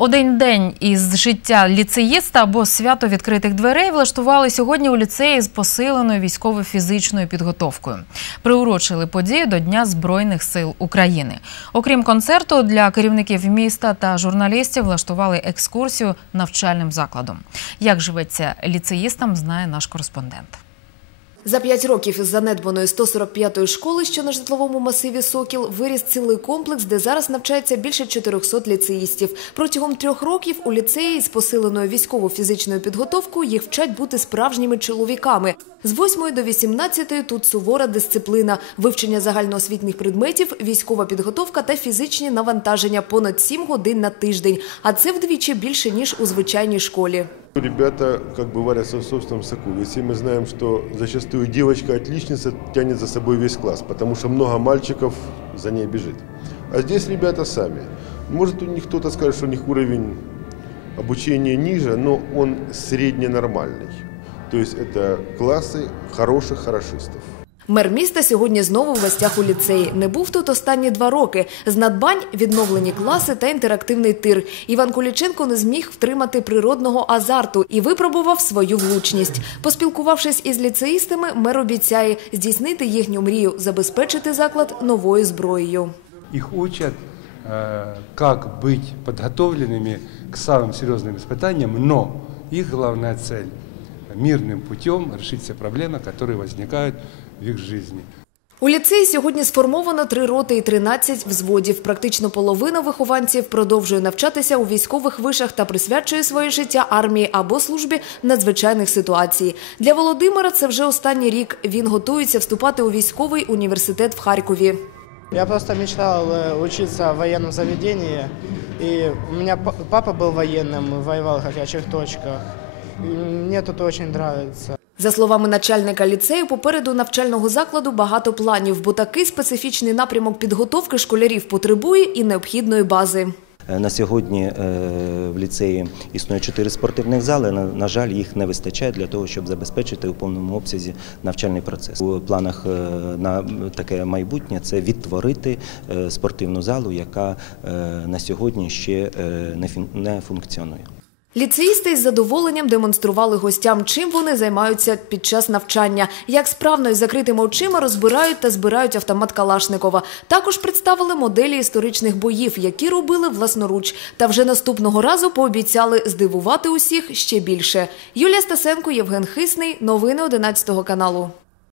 Один день із життя ліцеїста або свято відкритих дверей влаштували сьогодні у ліцеї з посиленою військово-фізичною підготовкою. Приурочили подію до Дня Збройних сил України. Окрім концерту, для керівників міста та журналістів влаштували екскурсію навчальним закладом. Як живеться ліцеїстам, знає наш кореспондент. За п'ять років із занедбаної 145-ї школи, що на житловому масиві Сокіл, виріс цілий комплекс, де зараз навчається більше 400 ліцеїстів. Протягом трьох років у ліцеї з посиленою військово-фізичною підготовкою їх вчать бути справжніми чоловіками. З 8 до 18 тут сувора дисципліна, вивчення загальноосвітніх предметів, військова підготовка та фізичні навантаження понад 7 годин на тиждень. А це вдвічі більше ніж у звичайній школі. Ребята как бы варятся в собственном соку. Все мы знаем, что зачастую девочка-отличница тянет за собой весь класс, потому что много мальчиков за ней бежит. А здесь ребята сами. Может, у них кто-то скажет, что у них уровень обучения ниже, но он средненормальный. То есть это классы хороших хорошистов. Мер міста сьогодні знову в гостях у ліцеї. Не був тут останні два роки. З надбань відновлені класи та інтерактивний тир. Іван Куліченко не зміг втримати природного азарту і випробував свою влучність. Поспілкувавшись із ліцеїстами, мер обіцяє здійснити їхню мрію, забезпечити заклад новою зброєю. Их учат, э, как быть подготовленными к самым серьезным испытаниям, но их главная цель – мирным путем решить все проблемы, которые возникают в их жизни. У ліцеї сьогодні сформовано три роти і 13 взводів. Практично половина вихованців продовжує навчатися у військових вишах та присвячує своє життя армії або службі надзвичайних ситуацій. Для Володимира це вже останній рік. Він готується вступати у військовий університет в Харкові. Я просто мечтал э, учиться в военном заведении. И у меня па- папа был военным, воевал как я черточка. Мне тут очень нравится. За словами начальника ліцею, попереду навчального закладу багато планів, бо такий специфічний напрямок підготовки школярів потребує і необхідної бази. Е, На сьогодні е, в ліцеї існує чотири спортивних зали. На, жаль, їх не вистачає для того, щоб забезпечити у повному обсязі навчальний процес. У планах е, на таке майбутнє це відтворити спортивну залу, яка на сьогодні ще не функціонує. Ліцеїсти із задоволенням демонстрували гостям, чим вони займаються під час навчання, як справно із закритими очима розбирають та збирають автомат Калашникова. Також представили моделі історичних боїв, які робили власноруч. Та вже наступного разу пообіцяли здивувати усіх ще більше. Юлія Стасенко, Євген Хисний. Новини 11 каналу.